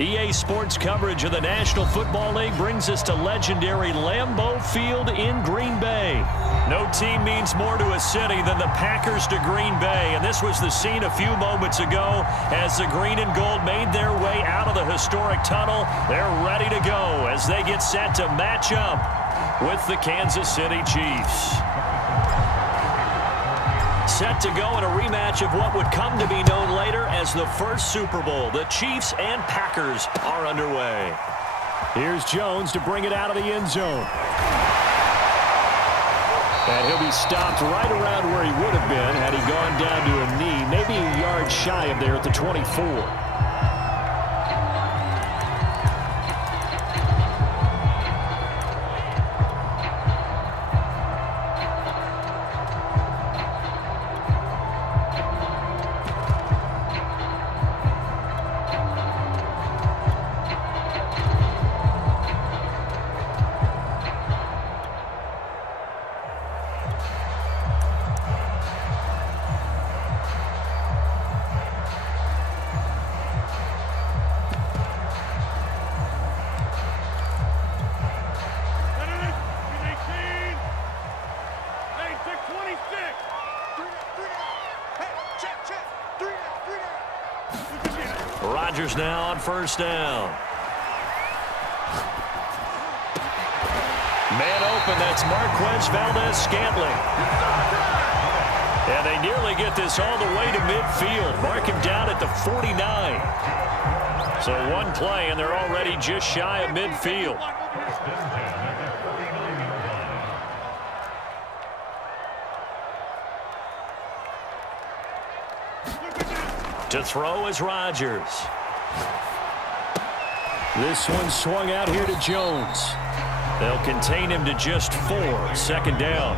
EA Sports coverage of the National Football League brings us to legendary Lambeau Field in Green Bay. No team means more to a city than the Packers to Green Bay, and this was the scene a few moments ago as the green and gold made their way out of the historic tunnel. They're ready to go as they get set to match up with the Kansas City Chiefs. Set to go in a rematch of what would come to be known later as the first Super Bowl. The Chiefs and Packers are underway. Here's Jones to bring it out of the end zone. And he'll be stopped right around where he would have been had he gone down to a knee, maybe a yard shy of there at the 24. Rodgers now on first down. Man open, that's Marquez Valdes-Scantling. And they nearly get this all the way to midfield. Mark him down at the 49. So one play, and they're already just shy of midfield. To throw is Rodgers. This one swung out here to Jones. They'll contain him to just 4. Second down.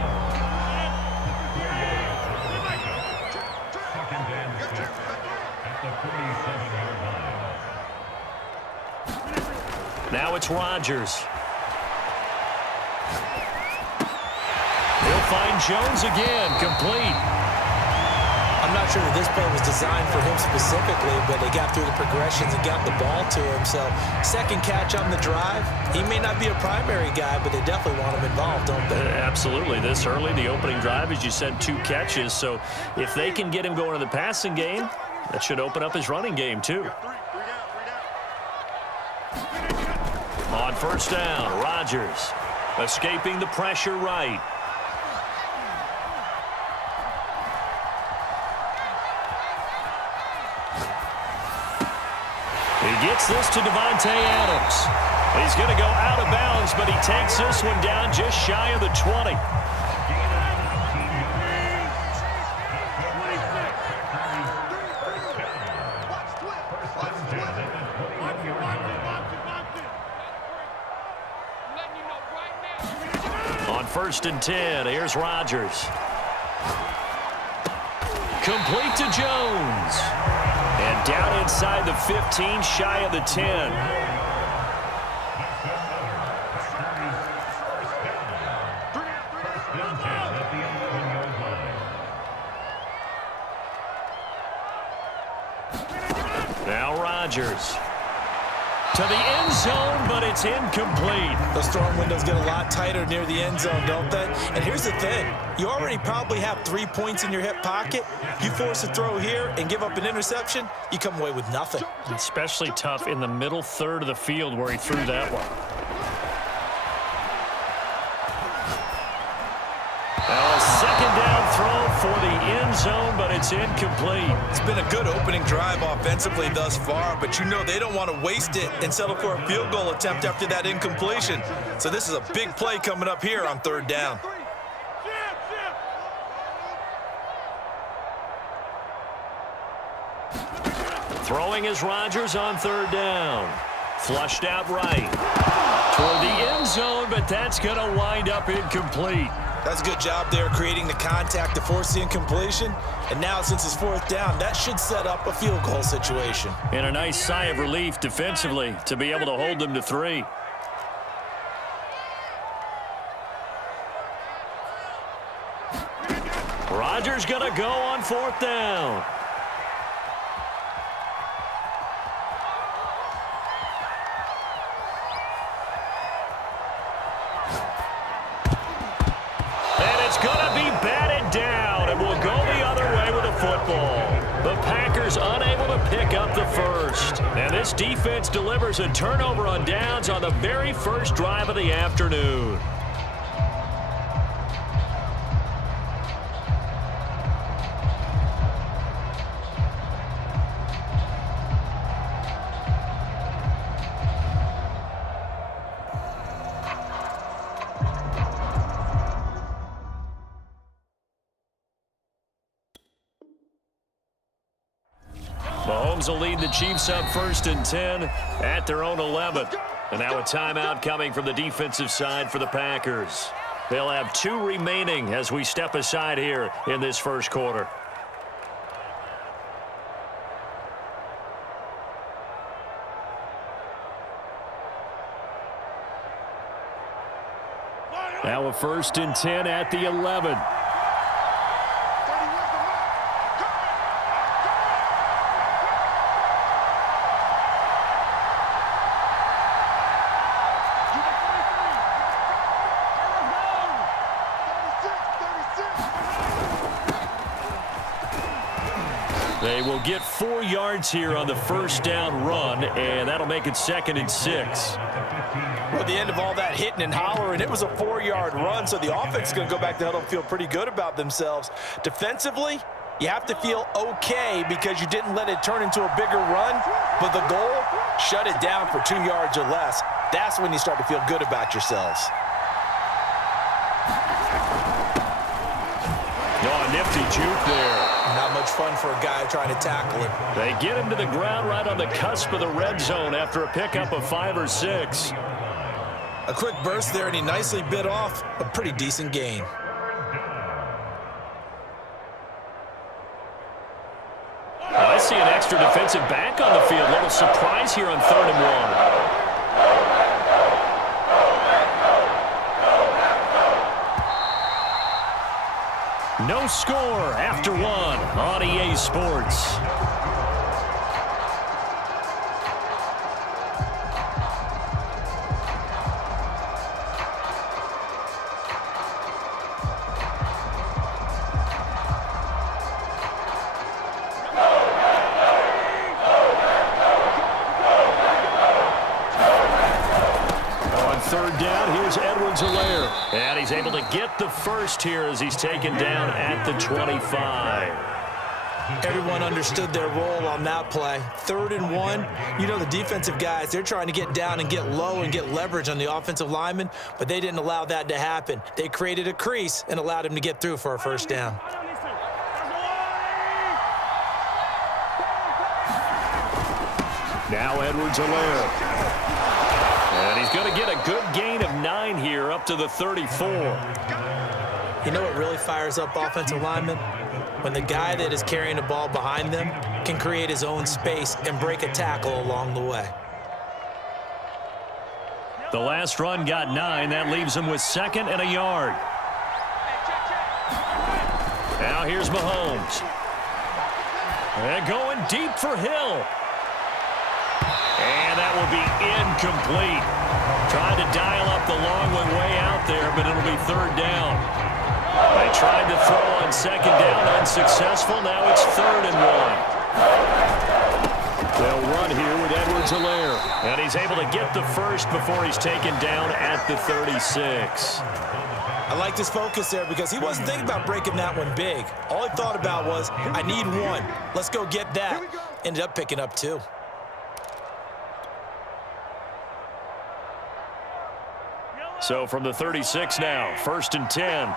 Now it's Rodgers. He'll find Jones again, complete. I'm not sure that this play was designed for him specifically, but they got through the progressions and got the ball to him. So second catch on the drive. He may not be a primary guy, but they definitely want him involved, don't they? Absolutely. This early, the opening drive, as you said, 2 catches. So if they can get him going in the passing game, that should open up his running game too. On first down, Rodgers escaping the pressure right. He gets this to Davante Adams. He's going to go out of bounds, but he takes this one down just shy of the 20. On first and 10, here's Rodgers. Complete to Jones. And down inside the 15, shy of the 10. Now Rodgers. To the end zone, but it's incomplete. Those throwing windows get a lot tighter near the end zone, don't they? And here's the thing. You already probably have 3 points in your hip pocket. You force a throw here and give up an interception, you come away with nothing. Especially tough in the middle third of the field where he threw that one. A second down throw for the end zone, but it's incomplete. It's been a good opening drive offensively thus far, but you know they don't want to waste it and settle for a field goal attempt after that incompletion. So this is a big play coming up here on third down. Throwing is Rodgers on third down. Flushed out right. Toward the end zone, but that's going to wind up incomplete. That's a good job there creating the contact to force the incompletion. And now since it's fourth down, that should set up a field goal situation. And a nice sigh of relief defensively to be able to hold them to 3. Rodgers going to go on fourth down. up the first. And this defense delivers a turnover on downs on the very first drive of the afternoon. Mahomes will lead the Chiefs up 1st and 10 at their own 11. And now a timeout coming from the defensive side for the Packers. They'll have 2 remaining as we step aside here in this first quarter. Now a 1st and 10 at the 11. They will get 4 yards here on the first down run, and that'll make it 2nd and 6. Well, at the end of all that hitting and hollering, it was a 4-yard run, so the offense is going to go back to huddle and feel pretty good about themselves. Defensively, you have to feel okay because you didn't let it turn into a bigger run, but the goal, shut it down for 2 yards or less. That's when you start to feel good about yourselves. Oh, a nifty juke there. Not much fun for a guy trying to tackle him. They get him to the ground right on the cusp of the red zone after a pickup of 5 or 6. A quick burst there, and he nicely bit off a pretty decent gain. I see an extra defensive back on the field. Little surprise here on 3rd and 1. No score after 1 on EA Sports. On 3rd down, here's Edwards-Helaire. And he's able to get the first here as he's taken down at the 25. Everyone understood their role on that play. 3rd and 1, you know the defensive guys, they're trying to get down and get low and get leverage on the offensive lineman, but they didn't allow that to happen. They created a crease and allowed him to get through for a first down. Now Edwards-Helaire. And he's going to get a good gain of 9 here up to the 34. You know what really fires up offensive linemen? When the guy that is carrying the ball behind them can create his own space and break a tackle along the way. The last run got 9. That leaves him with 2nd and a yard. Now here's Mahomes. And going deep for Hill. And that will be incomplete. Trying to dial up the long one way out there, but it'll be 3rd down. They tried to throw on 2nd down, unsuccessful. Now it's 3rd and 1. They'll run here with Edwards-Helaire. And he's able to get the first before he's taken down at the 36. I like his focus there because he wasn't thinking about breaking that one big. All he thought about was, I need 1. Let's go get that. Ended up picking up 2. So from the 36 now, 1st and 10.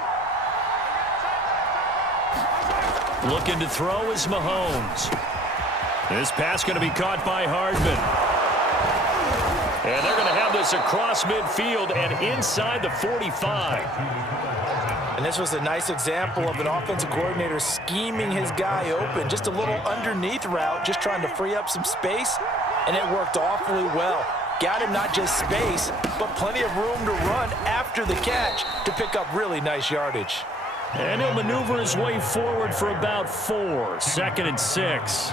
Looking to throw is Mahomes. This pass going to be caught by Hardman. And they're going to have this across midfield and inside the 45. And this was a nice example of an offensive coordinator scheming his guy open. Just a little underneath route, just trying to free up some space, and it worked awfully well. Got him not just space, but plenty of room to run after the catch to pick up really nice yardage. And he'll maneuver his way forward for about 4. 2nd and 6.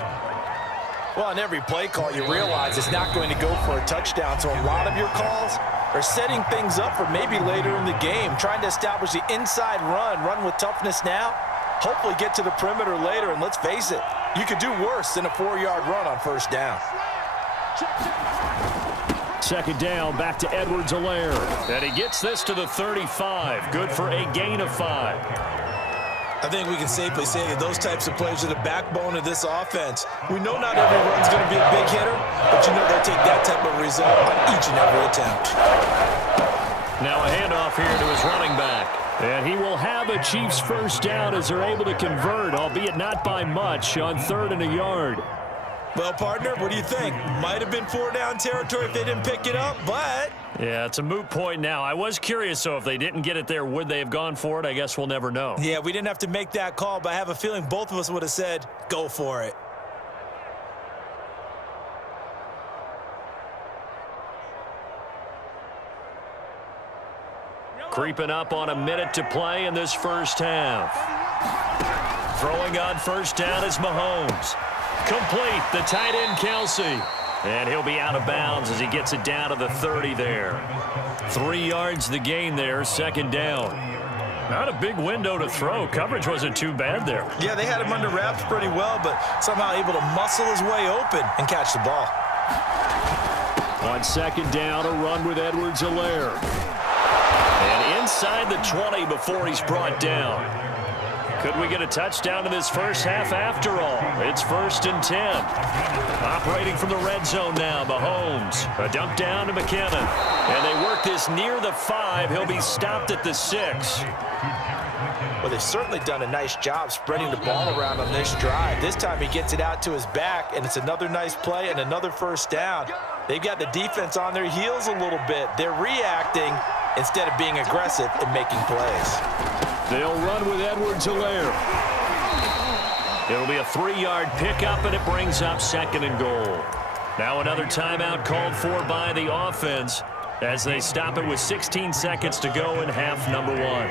Well, on every play call, you realize it's not going to go for a touchdown, so a lot of your calls are setting things up for maybe later in the game, trying to establish the inside run with toughness now, hopefully get to the perimeter later, and let's face it, you could do worse than a 4-yard run on first down. Second down, back to Edwards-Helaire. And he gets this to the 35. Good for a gain of 5. I think we can safely say that those types of plays are the backbone of this offense. We know not every run's going to be a big hitter, but you know they'll take that type of result on each and every attempt. Now a handoff here to his running back. And he will have a Chiefs first down as they're able to convert, albeit not by much, on 3rd and a yard. Well, partner, what do you think? Might have been 4-down territory if they didn't pick it up, but... Yeah, it's a moot point now. I was curious, so if they didn't get it there, would they have gone for it? I guess we'll never know. Yeah, we didn't have to make that call, but I have a feeling both of us would have said, go for it. Creeping up on a minute to play in this first half. Throwing on first down is Mahomes. Complete, the tight end Kelsey. And he'll be out of bounds as he gets it down to the 30 there. 3 yards the gain there, second down. Not a big window to throw. Coverage wasn't too bad there. Yeah, they had him under wraps pretty well, but somehow able to muscle his way open and catch the ball. On second down, a run with Edwards-Helaire. And inside the 20 before he's brought down. Could we get a touchdown in this first half after all? It's 1st and 10. Operating from the red zone now, Mahomes. A dump down to McKinnon. And they work this near the 5. He'll be stopped at the 6. Well, they've certainly done a nice job spreading the ball around on this drive. This time he gets it out to his back, and it's another nice play and another first down. They've got the defense on their heels a little bit. They're reacting instead of being aggressive and making plays. They'll run with Edwards-Helaire. It'll be a 3-yard pickup, and it brings up 2nd and goal. Now another timeout called for by the offense as they stop it with 16 seconds to go in half number 1.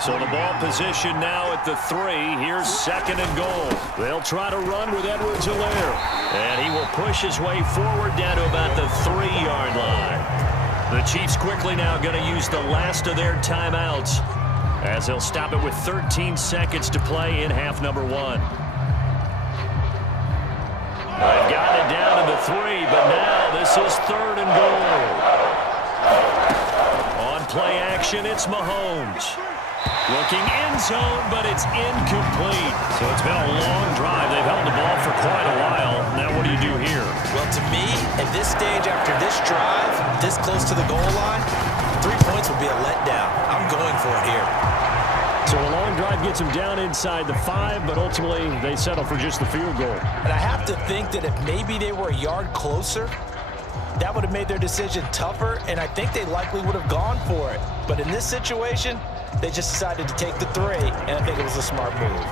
So the ball position now at the 3. Here's 2nd and goal. They'll try to run with Edwards-Helaire. And he will push his way forward down to about the 3-yard line. The Chiefs quickly now going to use the last of their timeouts as they'll stop it with 13 seconds to play in half number 1. They've gotten it down to the 3, but now this is 3rd and goal. On play action, it's Mahomes. Looking end zone, but it's incomplete. So it's been a long drive. They've held the ball for quite a while. Now what do you do here? Well, to me, at this stage after this drive, this close to the goal line, 3 points would be a letdown. I'm going for it here. So a long drive gets them down inside the 5, but ultimately they settle for just the field goal. And I have to think that if maybe they were a yard closer, that would have made their decision tougher, and I think they likely would have gone for it. But in this situation, they just decided to take the 3, and I think it was a smart move.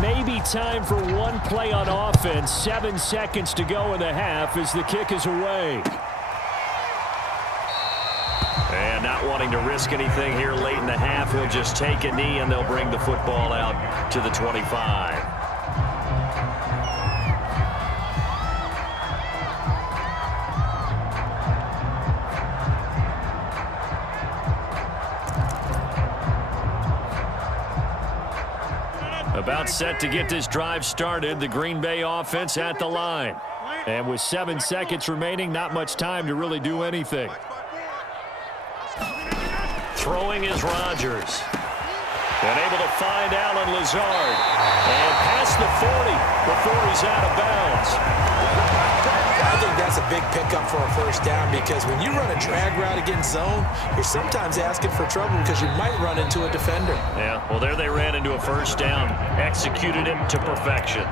Maybe time for one play on offense. 7 seconds to go in the half as the kick is away. And not wanting to risk anything here late in the half, he'll just take a knee and they'll bring the football out to the 25. About set to get this drive started, the Green Bay offense at the line. And with 7 seconds remaining, not much time to really do anything. Throwing is Rodgers. And able to find Allen Lazard. And past the 40 before he's out of bounds. I think that's a big pickup for a first down because when you run a drag route against zone, you're sometimes asking for trouble because you might run into a defender. Yeah, well, there they ran into a first down. Executed it to perfection.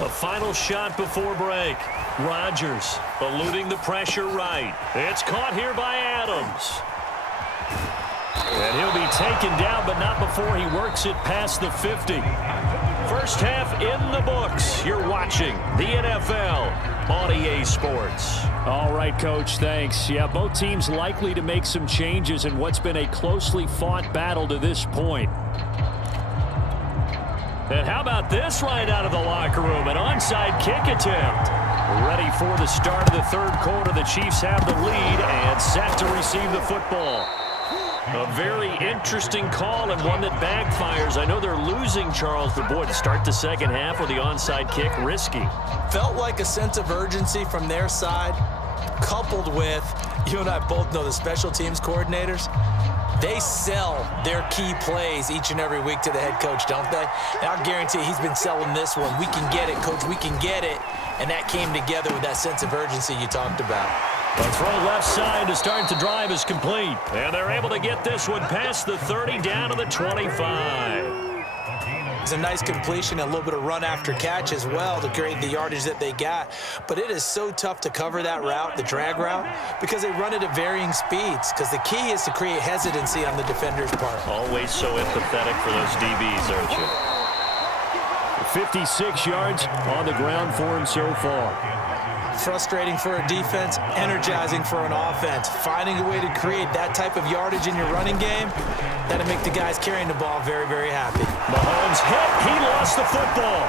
A final shot before break. Rodgers eluding the pressure right. It's caught here by Adams. And he'll be taken down, but not before he works it past the 50. First half in the books. You're watching the NFL on EA Sports. All right, Coach, thanks. Yeah, both teams likely to make some changes in what's been a closely fought battle to this point. And how about this right out of the locker room? An onside kick attempt. Ready for the start of the third quarter. The Chiefs have the lead and set to receive the football. A very interesting call and one that backfires. I know they're losing, Charles, but boy, to start the second half with the onside kick, risky. Felt like a sense of urgency from their side, coupled with, you and I both know the special teams coordinators, they sell their key plays each and every week to the head coach, don't they? And I'll guarantee he's been selling this one. We can get it, coach, we can get it. And that came together with that sense of urgency you talked about. The throw left side to start the drive is complete. And they're able to get this one past the 30 down to the 25. It's a nice completion, a little bit of run after catch as well to create the yardage that they got. But it is so tough to cover that route, the drag route, because they run it at varying speeds. Because the key is to create hesitancy on the defender's part. Always so empathetic for those DBs, aren't you? 56 yards on the ground for him so far. Frustrating for a defense, energizing for an offense. Finding a way to create that type of yardage in your running game, that'll make the guys carrying the ball very, very happy. Mahomes hit. He lost the football.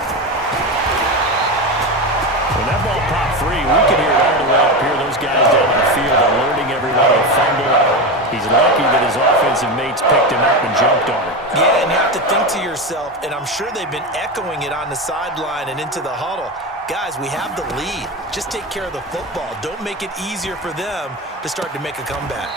When that ball popped free, we could hear it all the way up here. Those guys down on the field alerting everyone to fumble. He's lucky that his offensive mates picked him up and jumped on it. Yeah, and you have to think to yourself, and I'm sure they've been echoing it on the sideline and into the huddle. Guys, we have the lead. Just take care of the football. Don't make it easier for them to start to make a comeback.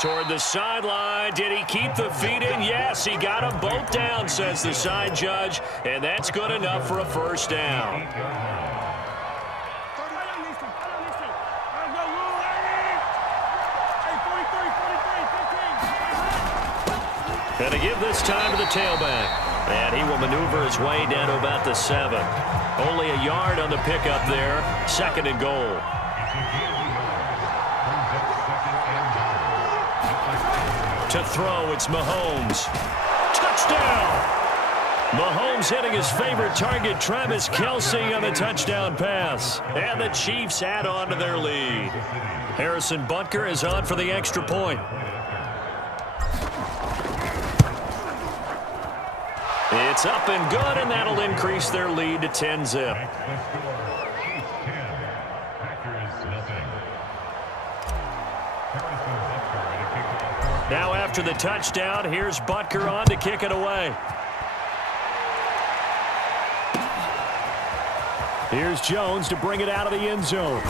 Toward the sideline. Did he keep the feet in? Yes, he got them both down, says the side judge. And that's good enough for a first down. And to give this time to the tailback. And he will maneuver his way down to about the 7. Only a yard on the pickup there. Second and goal. To throw, it's Mahomes. Touchdown! Mahomes hitting his favorite target, Travis Kelce, on the touchdown pass. And the Chiefs add on to their lead. Harrison Butker is on for the extra point. It's up and good, and that'll increase their lead to 10-zip. Now after the touchdown, here's Butker on to kick it away. Here's Jones to bring it out of the end zone.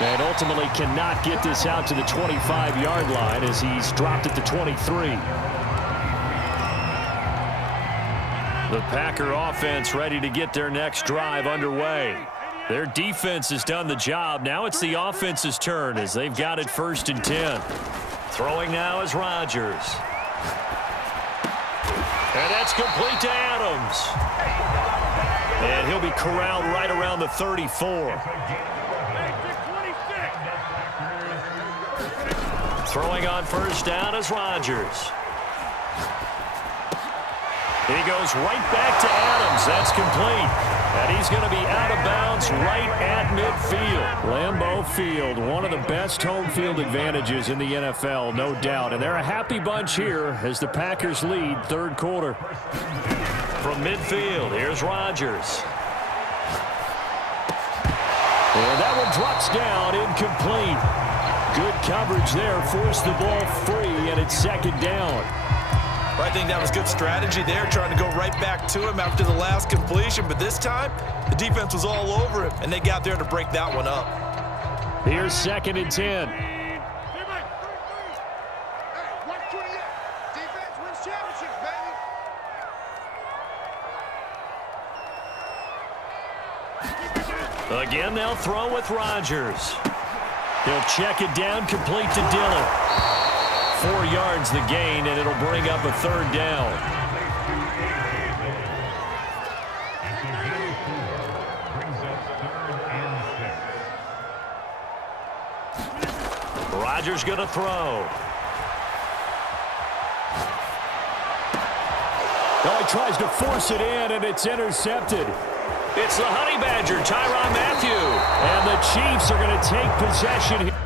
And ultimately cannot get this out to the 25-yard line as he's dropped at the 23. The Packer offense ready to get their next drive underway. Their defense has done the job. Now it's the offense's turn as they've got it 1st and 10. Throwing now is Rodgers. And that's complete to Adams. And he'll be corralled right around the 34. Throwing on first down is Rodgers. He goes right back to Adams. That's complete. And he's going to be out of bounds right at midfield. Lambeau Field, one of the best home field advantages in the NFL, no doubt. And they're a happy bunch here as the Packers lead third quarter. From midfield, here's Rodgers. And that one drops down, incomplete. Good coverage there, forced the ball free, and it's second down. I think that was good strategy there, trying to go right back to him after the last completion. But this time, the defense was all over him, and they got there to break that one up. Here's 2nd and 10. Again, they'll throw with Rodgers. He'll check it down, complete to Dillon. 4 yards the gain, and it'll bring up a third down. Rodgers going to throw. Oh, he tries to force it in, and it's intercepted. It's the Honey Badger, Tyrann Mathieu. And the Chiefs are going to take possession here.